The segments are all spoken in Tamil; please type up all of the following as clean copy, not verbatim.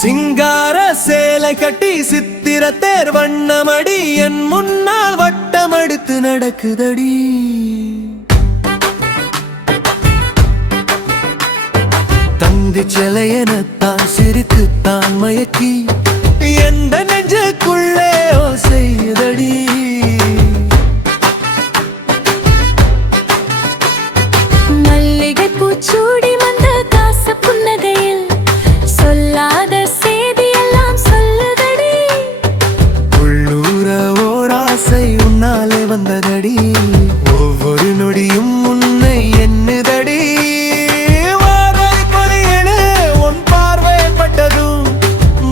சிங்கார சேலை கட்டி சித்திர தேர் வண்ணமடி என் முன்னால் வட்டமடித்து நடக்குதடி. தந்தி சிலையெனத்தான் சிரித்துத்தான் மயக்கி எந்த நெஞ்சுக்குள்ளே செய்யுதடி. மல்லிகை பூச்சூடி வந்த காச புன்னகையில் சொல்லாத செய்தி எல்லாம் சொல்லுதடி. உள்ளூர ஓர் ஆசை உன்னாலே வந்ததடி. ஒவ்வொரு நொடியும் உன்னை எண்ணுதடி. வாரை பொறியெழு உன் பார்வைப்பட்டதும்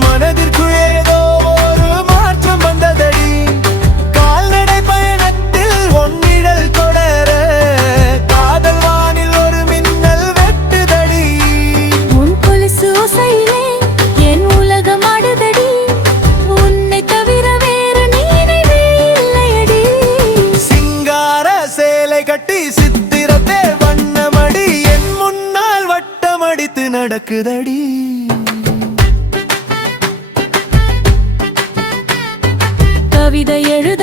மனதிற்குள் ஏதோ ஒரு மாற்றம் வந்ததடி. கால்நடை பயணத்தில் உன் நிழல் தொடர காதல் வானில் ஒரு மின்னல் வெட்டுதடி. உன் கொலுசு ஓசையிலே என் உலகம் ஆடுதடி. உன்னை தவிர வேறு நினைவே இல்லையடி. சிங்கார சேலை கட்டி சித்திரத்தே வண்ணமடி என் முன்னால் வட்டமடித்து நடக்குதடி. கவிதை எழுத